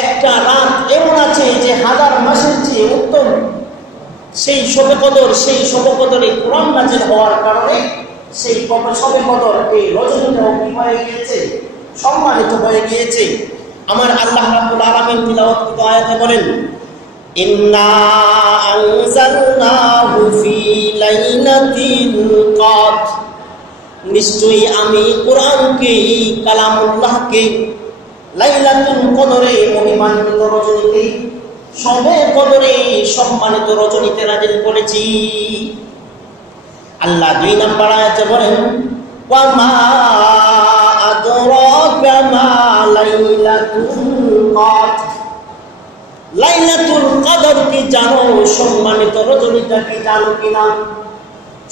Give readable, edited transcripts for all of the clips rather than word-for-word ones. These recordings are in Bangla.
একটা রাত এমন আছে যে হাজার মাসের চেয়ে উত্তম। সেই শবে কদর, সেই শবে কদরে কোরআন নাযিল হওয়ার কারণে সেই শবে কদর এই রজনীটাও কি হয়ে গিয়েছে, সম্মানিত হয়ে গিয়েছে। আমার আল্লাহ রাব্বুল আলামিন তিলাওয়াতকৃত আয়াতে বলেন, ইন্না আনজালনাহু ফি লাইলাতিল কদর, নিশ্চয়ই আমি কোরআনকে, কালামুল্লাহকে লাইলাতুল কদরে মহিমান্বিত রজনীতে, শবে কদরে সম্মানিত রজনীতে নাযিল করেছি। আল্লাহ 2 নম্বর আয়াতে বলেন, ওয়া মা আদরাকা মা লাইলাতুল কদর, লাইলাতুল কদর কি জানো? সম্মানিত রজনীটা কি জানো কিনা?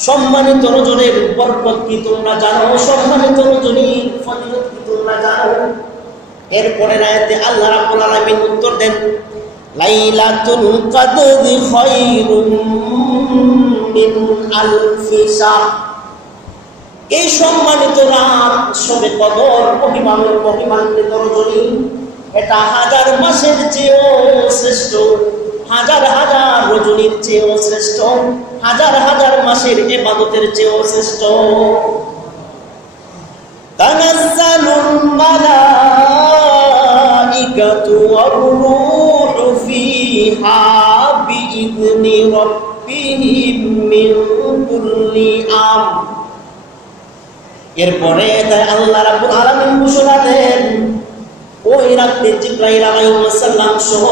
সম্মানিত রজনীর বরকত কি তোমরা জানো? সম্মানিত রজনীর ফজিলত কি তোমরা জানো? এরপরে আয়াতে আল্লাহ রাব্বুল আলামিন উত্তর দেন, লাইলাতুল কদরি খায়রুম মিন আলফি শাহর, এই সম্মানিত রাত শবে কদর মহিমান্বিত রজনী, এটা হাজার মাসের চেয়েও শ্রেষ্ঠ, হাজার হাজার রজনীর চেয়েও শ্রেষ্ঠ, হাজার হাজার মাসের ইবাদতের চেয়েও শ্রেষ্ঠ। তানাজ্জালুল মালাইকাতু ওয়ার রূহু ফিহা বিইذনি রাব্বিহিম মিন কুল্লি আমর। এরপরে আল্লাহ রাব্বুল আলামিন ঘোষণা দেন, ওই রাতে জিবরাইল আলাইহিস সালাম সহ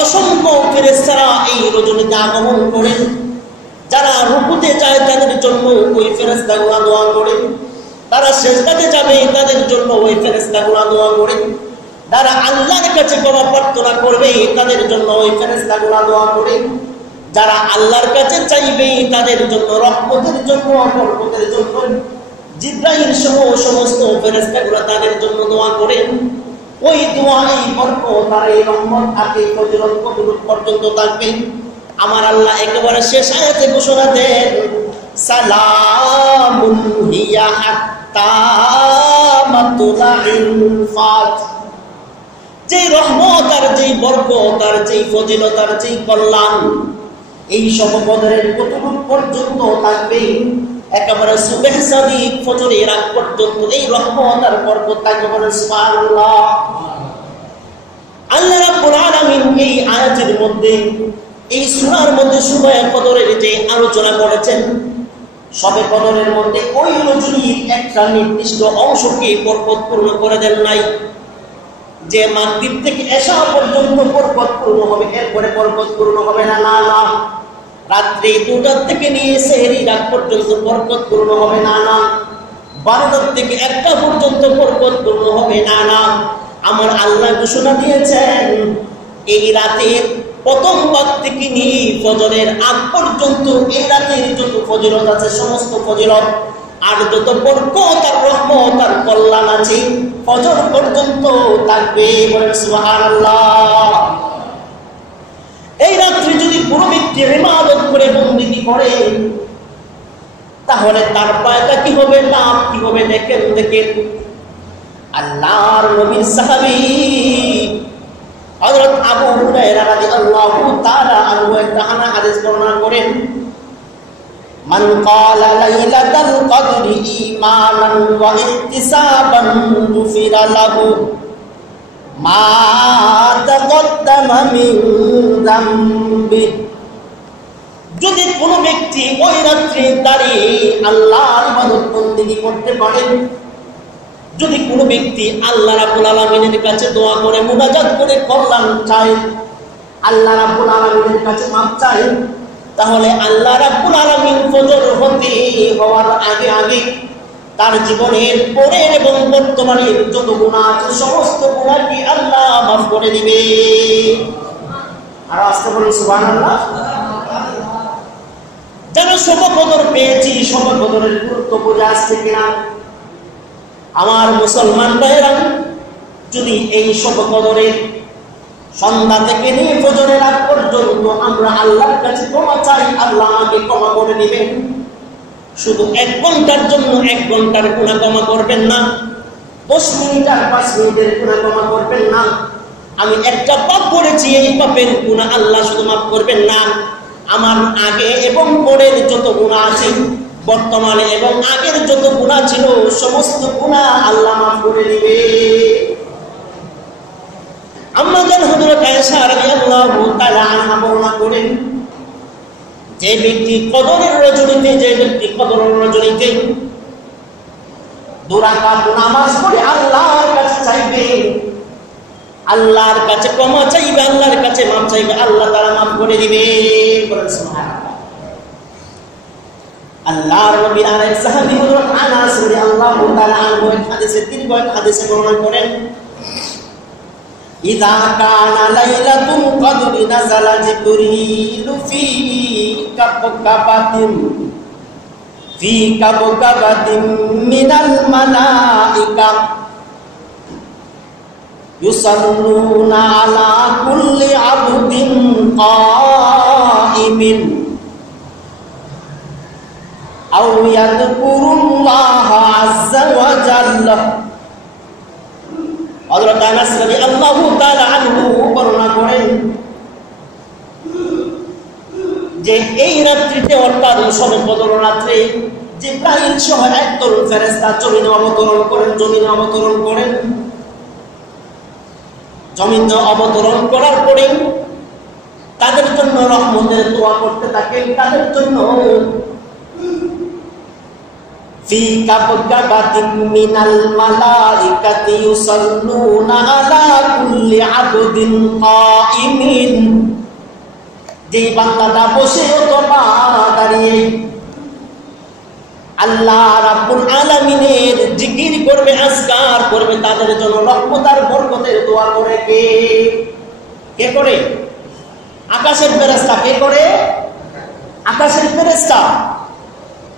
অসংখ্য ফেরেশতারা এই রজনীতে আগমন করেন। যারা রুকুতে যায় তাদের জন্য ওই ফেরেশতাগুলো দোয়া করেন, তারা সিজদাতে যাবে তাদের জন্য ওই ফেরেশতাগুলো দোয়া করেন, যারা আল্লাহর কাছে ক্ষমা প্রার্থনা করবে তাদের জন্য ওই ফেরেশতাগুলো দোয়া করেন, যারা আল্লাহর কাছে চাইবে তাদের জন্য রহমতের জন্য, বরকতের জন্য জিবরাইল সহ সমস্ত ফেরেশতাগুলো তাদের জন্য দোয়া করেন। ওই দোয়া, এই বরকত আর এই রহমত আর এই ফজিলত কতদূর পর্যন্ত থাকবে? আমার আল্লাহ একেবারে শেষ আয়াতে ঘোষণা দেন, সালামুন হিয়া হাত্তা মাতলাইল ফাজর। যে রহমত আর যে বরকত আর যে ফজিলত আর যে কল্যাণ এই সব কদরের কতদূর পর্যন্ত থাকবে? একেবারে সুবহ সাদিক ফজরের আগ পর্যন্ত এই রহমত আর বরকত থাকবে। বলেন সুবহানাল্লাহ। আল্লাহ রাব্বুল আলামিন এই আয়াতের মধ্যে, এই সূরার মধ্যে শবে কদরের যে আলোচনা করেছেন, শবে কদরের মধ্যে ওই রজনীর একটা নির্দিষ্ট অংশকে বরকতপূর্ণ করে দেন নাই, যে মাগরিব থেকে এশা পর্যন্ত বরকতপূর্ণ হবে, এরপরে বরকতপূর্ণ হবে না। না না, রাত্রি 2টা থেকে নিয়ে সেহরি রাত পর্যন্ত বরকতপূর্ণ হবে না। না, 12টা থেকে 1টা পর্যন্ত বরকতপূর্ণ হবে না। না, আমার আল্লাহ ঘোষণা দিয়েছেন এই রাতের প্রথম ভাগ থেকে নিয়ে ফজরের আগ পর্যন্ত এই রাতের যত ফজিলত আছে সমস্ত ফজিলত আর যত বরকত আর রহমত আর কল্যাণ আছে ফজর পর্যন্ত থাকবে। বলেন সুবহানাল্লাহ। এই রাত্রি যদি কোনো ব্যক্তি ইবাদত করে বন্দেগী করে তাহলে তার পায়টা কি হবে, লাভ কি হবে? দেখেন আল্লাহর নবীর সাহাবী হযরত আবু হুরায়রা রাদিয়াল্লাহু তাআলা আনহু একটা হাদিস বর্ণনা করেন, মান ক্বালা লাইলাতুল কদরি ঈমানান ওয়া ইহতিসাবান গুফিরা লাহু মা তাকদ্দামা মিন যামবি। যদি কোনো ব্যক্তি ওই রাত্রে দাঁড়িয়ে আল্লাহর ইবাদত বন্দেগী করতে পারে, যদি কোনো ব্যক্তি আল্লাহ রাব্বুল আলামিনের কাছে দোয়া করে, মুনাজাত করে কল্যাণ চায়, আল্লাহ রাব্বুল আলামিনের কাছে মাপ চায়, তাহলে আল্লাহ রাব্বুল আলামিন ফজর হতে হওয়ার আগে আগে তার জীবনের পরের এবং বর্তমানের যত গুনাহ আছে সমস্ত গুনাহ কি আল্লাহ মাফ করে দিবে। আর আস্তে বলি সুবহানাল্লাহ। যারা শবে কদর পেয়েছি, শবে কদরের গুরুত্ব বুঝে আসছে কিনা? আমার মুসলমান ভাইরা, যদি এই শবে কদরের সন্ধ্যা থেকে নিয়ে ফজরের আগ পর্যন্ত আমরা আল্লাহর কাছে ক্ষমা চাই, আল্লাহ আমাকে ক্ষমা করে দিবেন। শুধু 1 ঘন্টার জন্য 1 ঘন্টার গুনাহ ক্ষমা করবেন না, 10 মিনিট আর 5 মিনিটের গুনাহ ক্ষমা করবেন না, আমি একটা পাপ করেছি, এই পাপের গুনাহ আল্লাহ শুধু মাফ করবেন না, আমার আগে এবং পরের যত গুনাহ আছে, বর্তমানে এবং আগের যত গুনাহ ছিল সমস্ত গুনাহ আল্লাহ মাফ করে দিবে। আম্মা জান হযরত আয়েশা রাদিয়াল্লাহু তাআলা আনহা বর্ণনা করেন, যে ব্যক্তি কদরের রজনীতে 2 রাকাত নামাজ পড়ে আল্লাহর কাছে চাইবে, আল্লাহর কাছে ক্ষমা চাইবে, আল্লাহর কাছে মাফ চাইবে, আল্লাহ তাআলা মাফ করে দিবে। বলেন সুবহানাল্লাহ। আল্লাহর নবীর আরেক সাহাবী হযরত আনাস রাদিয়াল্লাহু তাআলা আনহু হাদিসে দীর্ঘ হাদিসে বর্ণনা করেন, ইযা কানা লাইলাতুল কদরি নাযালা জিবরিলু ফি কাবকাবাতিন মিনাল মালাইকা ইউসাল্লুনা আলা কুল্লি আবদিন কাইমিন আও ইয়াযকুরুল্লাহা আযজা ওয়া জাল্লা। হযরত আনাস রাদিয়াল্লাহু তাআলা আনহু বর্ণনা করেন যে এই রাত্রিতে অর্থাৎ শবে কদর রাত্রে জিবরাইল সহ একদল ফেরেশতা জমিনে অবতরণ করেন। জমিনে অবতরণ করার পরে তাদের জন্য রহমতের দোয়া করতে থাকেন, তাদের জন্য ফি কাবকাবাতিন মিনাল মালাইকাতি ইউসাল্লুনা আলা কুল্লি আবদিন কাইমিন, যে বান্দাটা বসে অথবা দাঁড়িয়ে আল্লাহ রাব্বুল আলামিনের জিকির করবে, আজকার করবে, তাদের জন্য রহমত আর বরকতের দোয়া করে। কে করে? আকাশের ফেরেশতা। কে করে? আকাশের ফেরেশতা।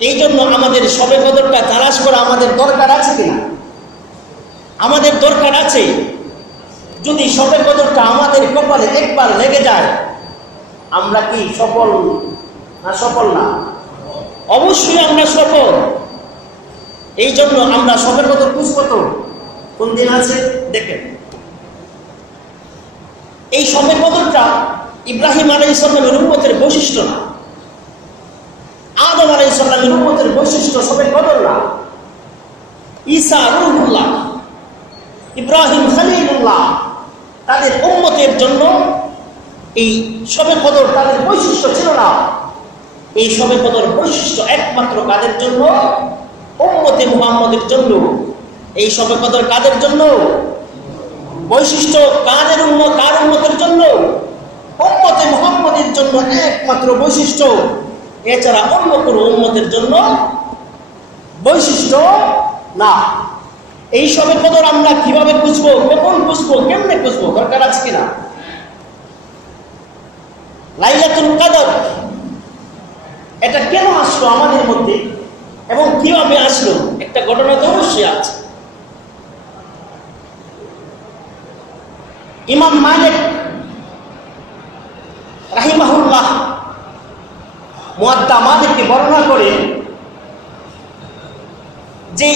এই জন্য আমাদের শবে কদরটা তালাশ করা আমাদের দরকার আছে কিনা? আমাদের দরকার আছে। যদি শবে কদরটা আমাদের কপালে একবার লেগে যায়, আমরা কি সফল না? অবশ্যই আমরা সফল। এই জন্য আমরা শবে কদর খুঁজব। তো কোন দিন আছে দেখেন, এই শবে কদরটা ইব্রাহিম আলাইহিস সালামের উম্মতের বৈশিষ্ট্য না, আদম আলাইহিস সালামের উম্মতের বৈশিষ্ট্য শবে কদর না। ঈসা রূহুল্লাহ, ইব্রাহিম খলিলুল্লাহ, তাদের উম্মতের জন্য এই শবে কদর তাদের বৈশিষ্ট্য ছিল না। এই শবে কদর বৈশিষ্ট্য একমাত্র কাদের জন্য? উম্মতে মুহাম্মদের জন্য। এই শবে কদর কাদের জন্য? বৈশিষ্ট্য কার উম্মতের জন্য? উম্মতে মুহাম্মদের জন্য একমাত্র বৈশিষ্ট্য, এছাড়া অন্য কোনো উম্মতের জন্য বৈশিষ্ট্য না। এই শবে কদর আমরা কিভাবে খুঁজবো, কখন খুঁজবো, কেমনে খুঁজবো, দরকার আছে কিনা? লাইলাতুল কদর এটা কেন আসলো আমাদের মধ্যে এবং কিভাবে আসলো, একটা ঘটনা তো অবশ্যই আছে। ইমাম মালিক রাহিমাহুল্লাহ মুয়াত্তা মালিককে বর্ণনা করে যে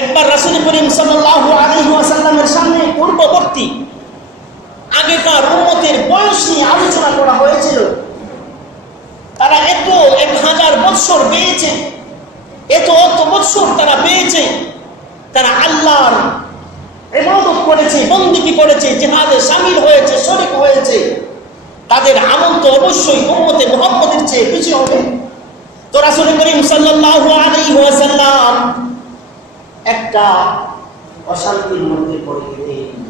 একবার রাসূল করিম সাল্লাল্লাহু আলাইহি ওয়াসাল্লামের সামনে পূর্ববর্তী আগেকার উম্মতের বয়স নিয়ে আলোচনা করা হয়েছিল। তারা 1000 বৎসর পেয়েছে, অত বৎসর তারা পেয়েছে, তারা আল্লাহর ইবাদত করেছে, বন্দেগী করেছে, জিহাদে শামিল হয়েছে, শরীক হয়েছে। তাদের আমল তো অবশ্যই উম্মতে মুহাম্মদের চেয়ে বেশি হবে। তো রাসূল করিম সাল্লাল্লাহু আলাইহি ওয়াসাল্লাম একটা অশান্তির মধ্যে পড়ে গেলেন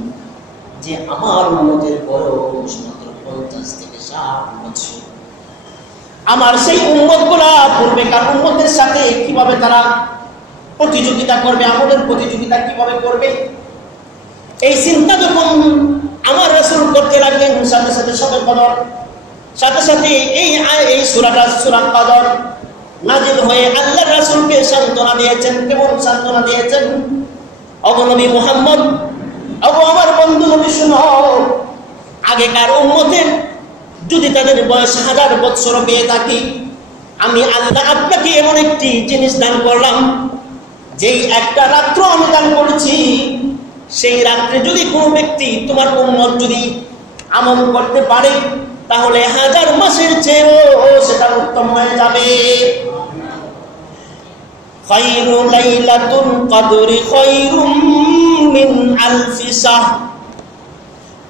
যে আমার উম্মতের বয়স মাত্র 50 থেকে 60 বছর। আমার সেই উম্মতগুলা পূর্বেকার উম্মতের সাথে কিভাবে তারা প্রতিযোগিতা করবে, আমলের প্রতিযোগিতা কিভাবে করবে, এই চিন্তা যখন আমার রাসূল করতে লাগলেন, সাথে সাথে শবে কদর, সাথে সাথে এই সূরাটা সূরা কদর নাজিল হয়ে আল্লাহর রাসূলকে সান্ত্বনা দিয়েছেন। কেমন সান্ত্বনা দিয়েছেন? ওগো নবী মুহাম্মদ, ওগো আমার বন্ধু নবী, শুনো, আগেকার উম্মতের যদি তাদের বয়স 1000 বছর পেয়ে থাকি, আমি আল্লাহ আপনাকে এমন একটি জিনিস দান করলাম, যেই একটা রাত্র আমি দান করেছি, সেই রাত্রে যদি কোনো ব্যক্তি তোমার উম্মত যদি আমল করতে পারে তাহলে 1000 মাসের চেয়েও সেটা উত্তম হয়ে যাবে। খায়রু লাইলাতুল কদরি খায়রুম মিন আলফি শাহর,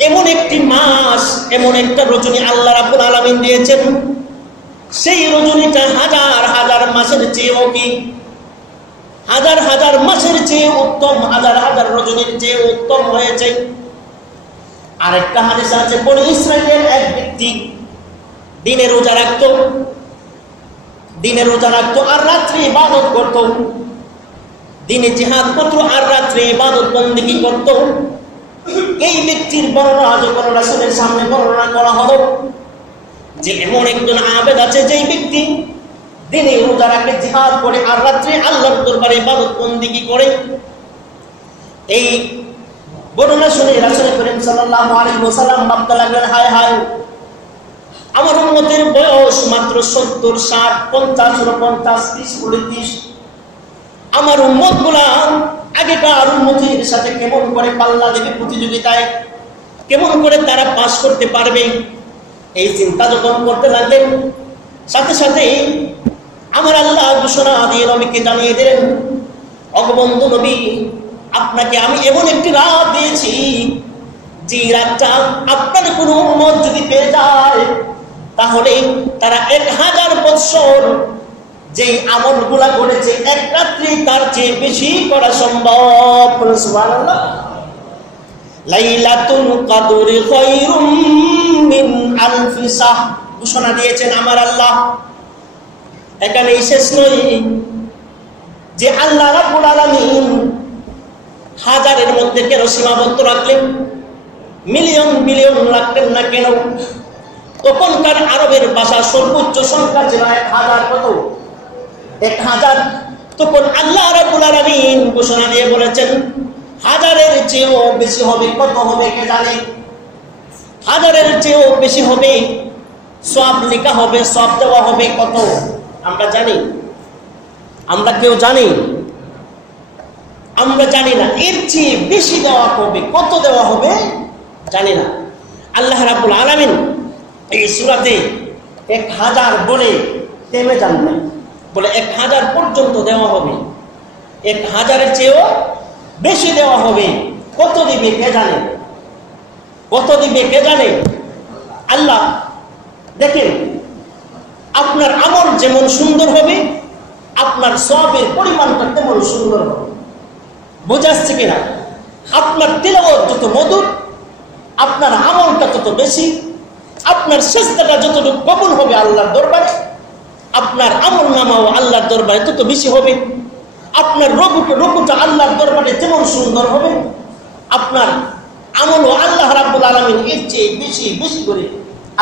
এমন একটি মাস, এমন একটা রজনী আল্লাহ রাব্বুল আলামিন দিয়েছেন, সেই রজনীটা 1000 মাসের চেয়েও কি 1000 মাসের চেয়ে উত্তম, 1000 রজনীর চেয়ে উত্তম হয়েছে। আরেকটা হাদিস আছে, বনি ইসরাইলের এক ব্যক্তি দিনে রোজা রাখতো আর রাত্রে ইবাদত করত, দিনে জিহাদ করত আর রাত্রে ইবাদত বন্দেগী করত। এই ব্যক্তির বর্ণনা যখন রাসূলের সামনে বর্ণনা করা হলো যে এমন একজন আবেদ আছে যেই ব্যক্তি দিনে রোজা রাখে, জিহাদ করে আর রাত্রে আল্লাহর দরবারে ইবাদত বন্দেগী করে, এই বর্ণনা শুনে রাসূল করিম সাল্লাল্লাহু আলাইহি ওয়াসাল্লাম ভাবতে লাগলেন, হায় হায়, আমার উম্মতের বয়স মাত্র 70, 60, 50, 49, 30, 30। আমার উম্মতগুলা আগেকার উম্মতের সাথে কেমন করে পাল্লা দেবে প্রতিযোগিতায়, কেমন করে তারা পাস করতে পারবে, এই চিন্তা যখন করতে লাগলেন, সাথে সাথে আমার আল্লাহ ঘোষণা দিয়ে নবীকে জানিয়ে দিলেন, অগবন্ধু নবী, আপনাকে আমি এমন একটি রাত দিয়েছি যে রাতটা আপনার কোন উম্মত যদি পেয়ে যায় তাহলে তারা 1000 বছর যেই আমলগুলা করেছে এক রাত্রি তার চেয়ে বেশি করা সম্ভব। সুবহানাল্লাহ। লাইলাতুল কদরি খায়রুম মিন আলফি শাহর ঘোষণা দিয়েছেন আমার আল্লাহ। এখানেই শেষ নয়, যে আল্লাহ রাব্বুল আলামিন 1000-এর মধ্যে কেন সীমাবদ্ধ রাখলেন, মিলিয়ন বিলিয়ন রাখলেন না কেন? তখনকার আরবের ভাষা সর্বোচ্চ সংখ্যা ছিল 1000। কত? 1000। তখন আল্লাহ রাব্বুল আলামিন ঘোষণা দিয়ে বলেছেন 1000-এর চেয়েও বেশি হবে। কত হবে কে জানে? 1000-এর চেয়েও বেশি হবে, সওয়াব লেখা হবে, সওয়াব দেওয়া হবে। কত আমরা জানি? আমরা কেউ জানি? আমরা জানি না। এর চেয়ে বেশি দেওয়া হবে, কত দেওয়া হবে জানি না। আল্লাহ রাব্বুল আলামিন এই সূরাতে 1000 বলে থেমে যান না, বলে 1000 পর্যন্ত দেওয়া হবে, 1000-এর চেয়েও বেশি দেওয়া হবে। কত দিবে কে জানে? কত দিবে কে জানে? আল্লাহ। দেখেন, আপনার আমল যেমন সুন্দর হবে আপনার সওয়াবের পরিমাণটা তেমন সুন্দর হবে। বোঝাচ্ছে কিনা? আপনার তিলাওয়াত যত মধুর আপনার আমলটা তত বেশি, আপনার সিজদাটা যতটুকু কবুল হবে আল্লাহর দরবারে আপনার আমলনামাও আল্লাহর দরবারে তত বেশি হবে। আপনার রুকুটা আল্লাহর দরবারে যেমন সুন্দর হবে আপনার আমলও আল্লাহ রাব্বুল আলামিন এর চেয়ে বেশি বেশি করে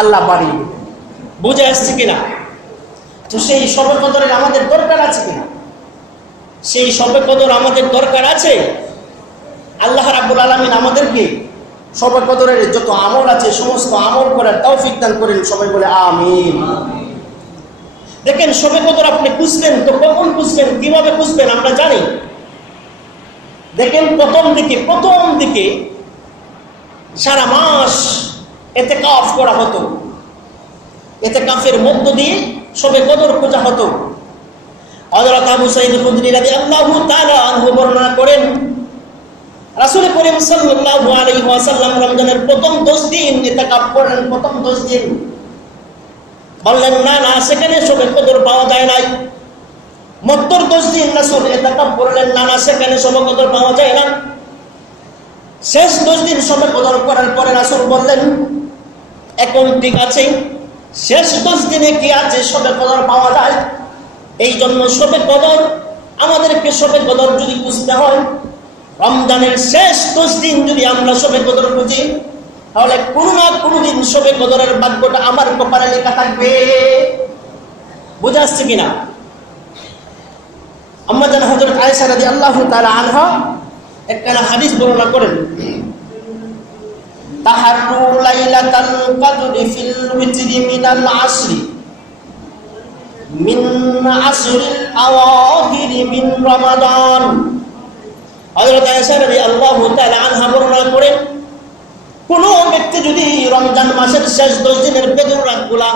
আল্লাহ বাড়িয়ে দেবেন। বুঝে আসছে কিনা? তো সেই শবে কদরের আমাদের দরকার আছে কিনা? সেই শবে কদর আমাদের দরকার আছে। আল্লাহ রাব্বুল আলামিন আমাদেরকে শবে কদরের যত আমল আছে সমস্ত আমল করার তৌফিক দান করেন। সবাই বলে আমিন। দেখেন, শবে কদর আপনি খুঁজবেন তো কখন খুঁজবেন, কিভাবে খুঁজবেন আমরা জানি। দেখেন, প্রথম দিকে সারা মাস ইতিকাফ করা হতো, ইতিকাফের মধ্য দিয়ে শবে কদর খোঁজা হতো। হযরত আবু সাঈদ খুদরী রাদিয়াল্লাহু তাআলা আনহু বর্ণনা করেন, রাসূল করিম সাল্লাল্লাহু আলাইহি ওয়াসাল্লাম রমজানের প্রথম 10 দিন ইতিকাফ করেন। প্রথম 10 দিন বললেন না সেখানে শবে কদর পাওয়া যায় নাই। মধ্যর 10 দিন রাসূল ইতিকাফ করলেন, না সেখানে শবে কদর পাওয়া যায় না। শেষ 10 দিন শবে কদর করার পরে রাসূল বললেন, এখন ঠিক আছে, শেষ 10 দিনে কি আছে শবে কদর পাওয়া যায়। এই জন্য শবে কদর আমাদেরকে শবে কদর যদি খুঁজতে হয়, রমজানের শেষ 10 দিন যদি আমরা শবে কদর খুঁজি তাহলে কোনো না কোনো দিন শবে কদরের ভাগ্যটা আমার কপালে লেখা থাকবে। বুঝা আসছে কিনা? আম্মা জান হযরত আয়েশা রাদিয়াল্লাহু তাআলা আনহা একখানা হাদিস বর্ণনা করেন, তাহারু লাইলাতাল কদরি ফিল উইতরি মিনাল আসরি মিন আসরিল আওয়াখির মিন রমাদান হযরত আয়েশা রাদিয়াল্লাহু তাআলা আনহা বর্ণনা করেন, কোন ব্যক্তি যদি রমজান মাসের শেষ 10 দিনের বেজর রাতগুলা